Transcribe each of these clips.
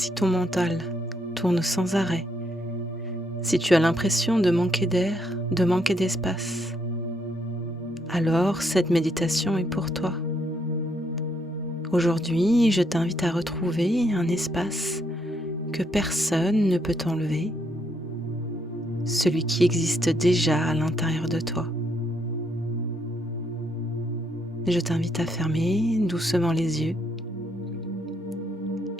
Si ton mental tourne sans arrêt, si tu as l'impression de manquer d'air, de manquer d'espace, alors cette méditation est pour toi. Aujourd'hui, je t'invite à retrouver un espace que personne ne peut t'enlever, celui qui existe déjà à l'intérieur de toi. Je t'invite à fermer doucement les yeux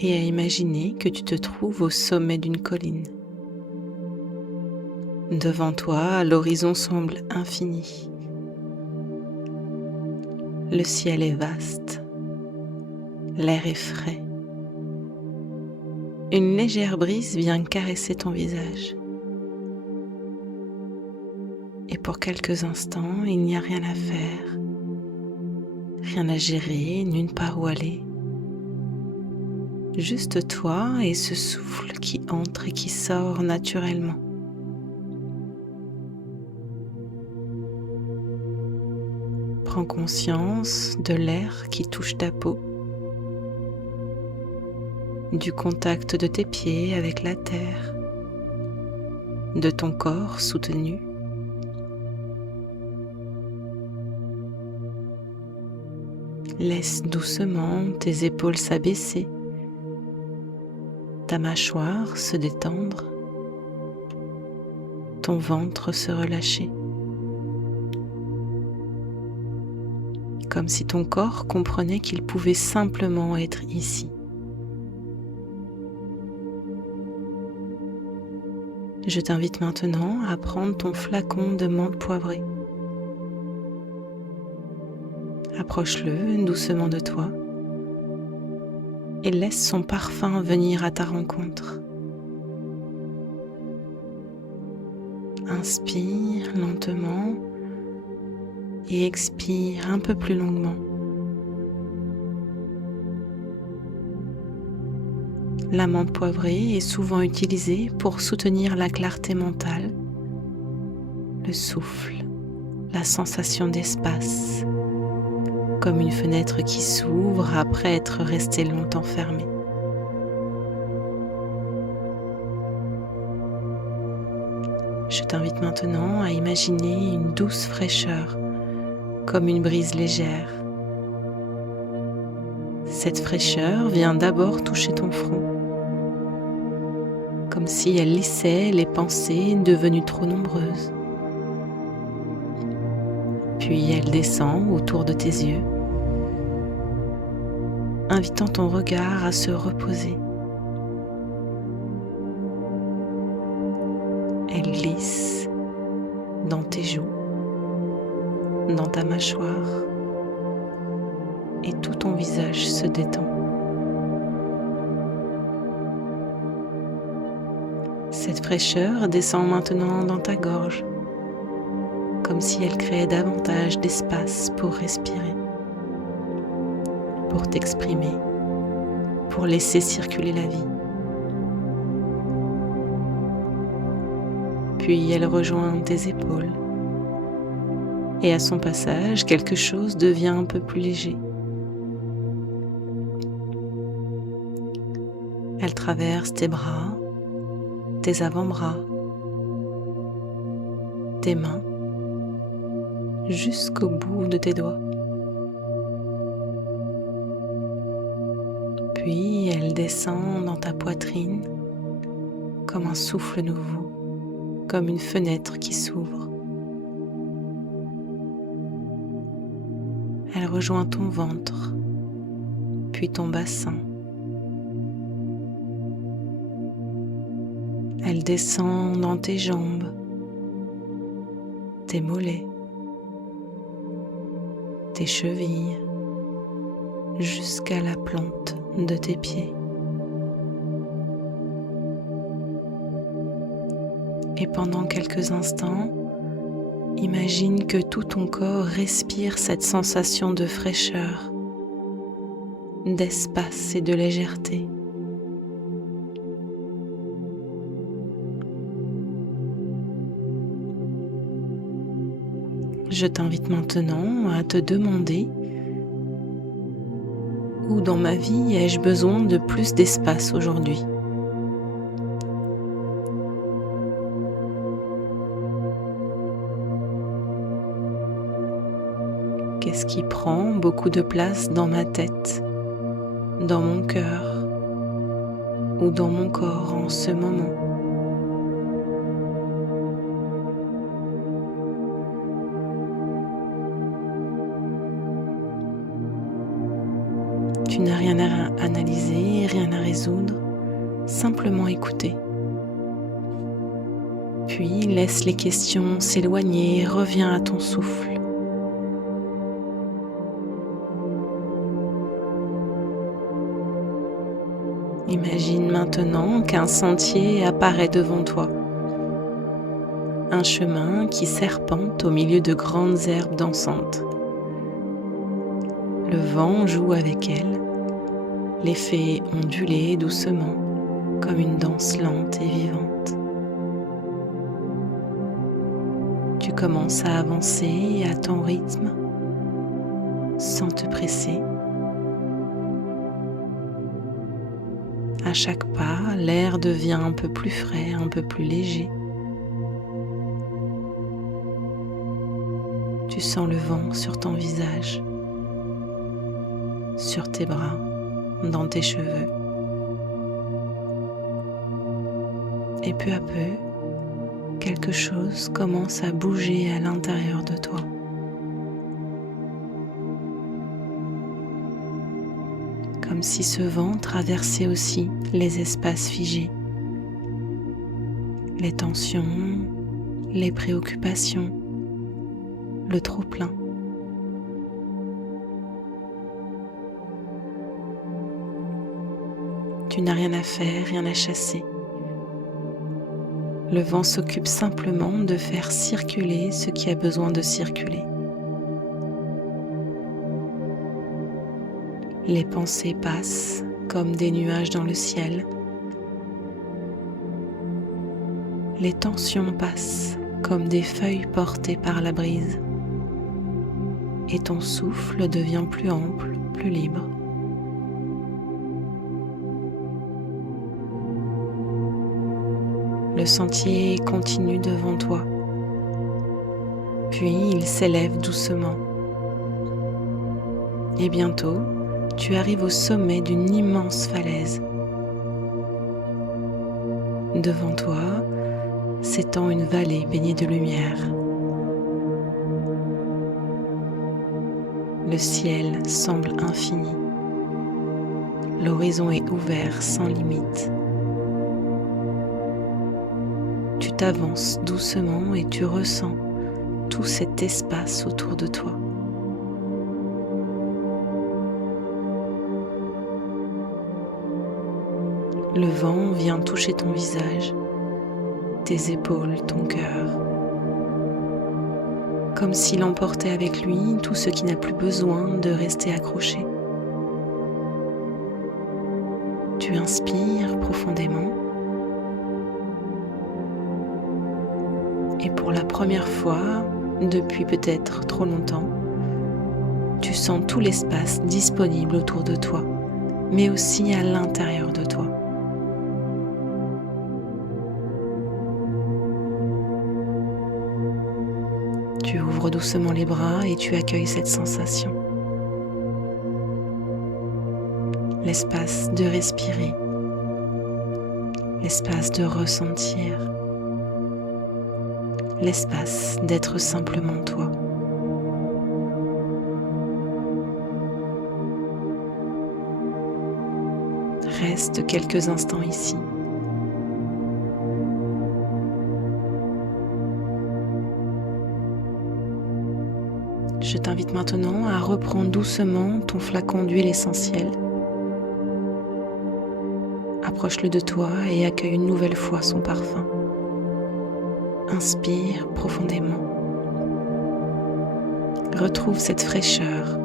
et à imaginer que tu te trouves au sommet d'une colline. Devant toi, l'horizon semble infini. Le ciel est vaste, l'air est frais. Une légère brise vient caresser ton visage. Et pour quelques instants, il n'y a rien à faire, rien à gérer, nulle part où aller. Juste toi et ce souffle qui entre et qui sort naturellement. Prends conscience de l'air qui touche ta peau, du contact de tes pieds avec la terre, de ton corps soutenu. Laisse doucement tes épaules s'abaisser, ta mâchoire se détendre, ton ventre se relâcher. Comme si ton corps comprenait qu'il pouvait simplement être ici. Je t'invite maintenant à prendre ton flacon de menthe poivrée. Approche-le doucement de toi et laisse son parfum venir à ta rencontre. Inspire lentement et expire un peu plus longuement. La menthe poivrée est souvent utilisée pour soutenir la clarté mentale, le souffle, la sensation d'espace, comme une fenêtre qui s'ouvre après être restée longtemps fermée. Je t'invite maintenant à imaginer une douce fraîcheur, comme une brise légère. Cette fraîcheur vient d'abord toucher ton front, comme si elle lissait les pensées devenues trop nombreuses. Puis elle descend autour de tes yeux, invitant ton regard à se reposer. Elle glisse dans tes joues, dans ta mâchoire, et tout ton visage se détend. Cette fraîcheur descend maintenant dans ta gorge, comme si elle créait davantage d'espace pour respirer, pour t'exprimer, pour laisser circuler la vie. Puis elle rejoint tes épaules, et à son passage, quelque chose devient un peu plus léger. Elle traverse tes bras, tes avant-bras, tes mains, jusqu'au bout de tes doigts. Puis elle descend dans ta poitrine comme un souffle nouveau, comme une fenêtre qui s'ouvre. Elle rejoint ton ventre, puis ton bassin. Elle descend dans tes jambes, tes mollets, tes chevilles, jusqu'à la plante de tes pieds. Et pendant quelques instants, imagine que tout ton corps respire cette sensation de fraîcheur, d'espace et de légèreté. Je t'invite maintenant à te demander où dans ma vie ai-je besoin de plus d'espace aujourd'hui ? Qu'est-ce qui prend beaucoup de place dans ma tête, dans mon cœur ou dans mon corps en ce moment? Tu n'as rien à analyser, rien à résoudre, simplement écouter. Puis laisse les questions s'éloigner et reviens à ton souffle. Imagine maintenant qu'un sentier apparaît devant toi. Un chemin qui serpente au milieu de grandes herbes dansantes. Le vent joue avec elles, les fait onduler doucement comme une danse lente et vivante. Tu commences à avancer à ton rythme, sans te presser. À chaque pas, l'air devient un peu plus frais, un peu plus léger. Tu sens le vent sur ton visage, sur tes bras, dans tes cheveux. Et peu à peu, quelque chose commence à bouger à l'intérieur de toi. Comme si ce vent traversait aussi les espaces figés, les tensions, les préoccupations, le trop-plein. Tu n'as rien à faire, rien à chasser. Le vent s'occupe simplement de faire circuler ce qui a besoin de circuler. Les pensées passent comme des nuages dans le ciel. Les tensions passent comme des feuilles portées par la brise. Et ton souffle devient plus ample, plus libre. Le sentier continue devant toi, puis il s'élève doucement. Et bientôt, tu arrives au sommet d'une immense falaise. Devant toi s'étend une vallée baignée de lumière. Le ciel semble infini. L'horizon est ouvert sans limite. Tu t'avances doucement et tu ressens tout cet espace autour de toi. Le vent vient toucher ton visage, tes épaules, ton cœur, comme s'il emportait avec lui tout ce qui n'a plus besoin de rester accroché. Tu inspires profondément et pour la première fois, depuis peut-être trop longtemps, tu sens tout l'espace disponible autour de toi, mais aussi à l'intérieur de toi. Tu ouvres doucement les bras et tu accueilles cette sensation. L'espace de respirer, l'espace de ressentir, l'espace d'être simplement toi. Reste quelques instants ici. Je t'invite maintenant à reprendre doucement ton flacon d'huile essentielle. Approche-le de toi et accueille une nouvelle fois son parfum. Inspire profondément. Retrouve cette fraîcheur,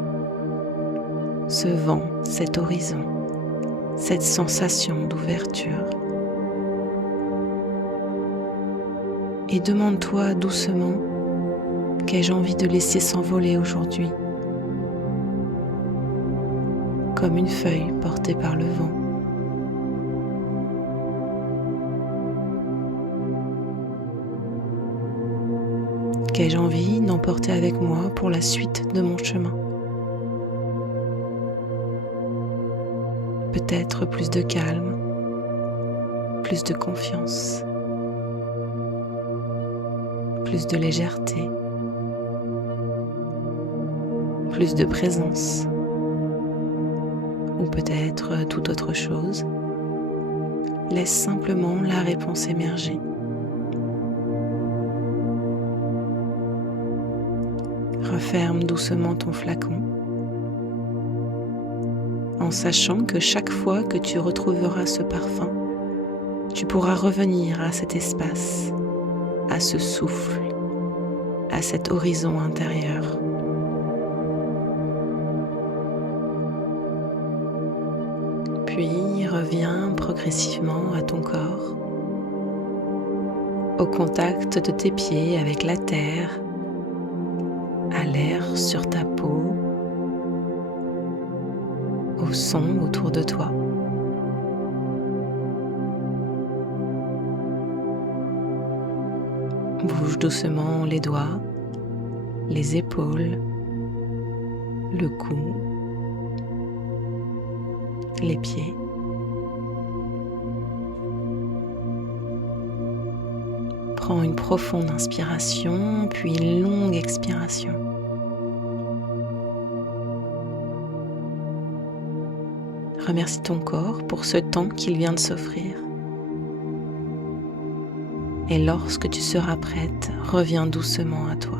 ce vent, cet horizon, cette sensation d'ouverture. Et demande-toi doucement: qu'ai-je envie de laisser s'envoler aujourd'hui, comme une feuille portée par le vent. qu'ai-je envie d'emporter avec moi pour la suite de mon chemin? Peut-être plus de calme, plus de confiance, plus de légèreté, plus de présence, ou peut-être toute autre chose. Laisse simplement la réponse émerger. Referme doucement ton flacon en sachant que chaque fois que tu retrouveras ce parfum, tu pourras revenir à cet espace, à ce souffle, à cet horizon intérieur. Puis reviens progressivement à ton corps, au contact de tes pieds avec la terre, à l'air sur ta peau, au son autour de toi. Bouge doucement les doigts, les épaules, le cou, les pieds. Prends une profonde inspiration, puis une longue expiration. Remercie ton corps pour ce temps qu'il vient de s'offrir. Et lorsque tu seras prête, reviens doucement à toi.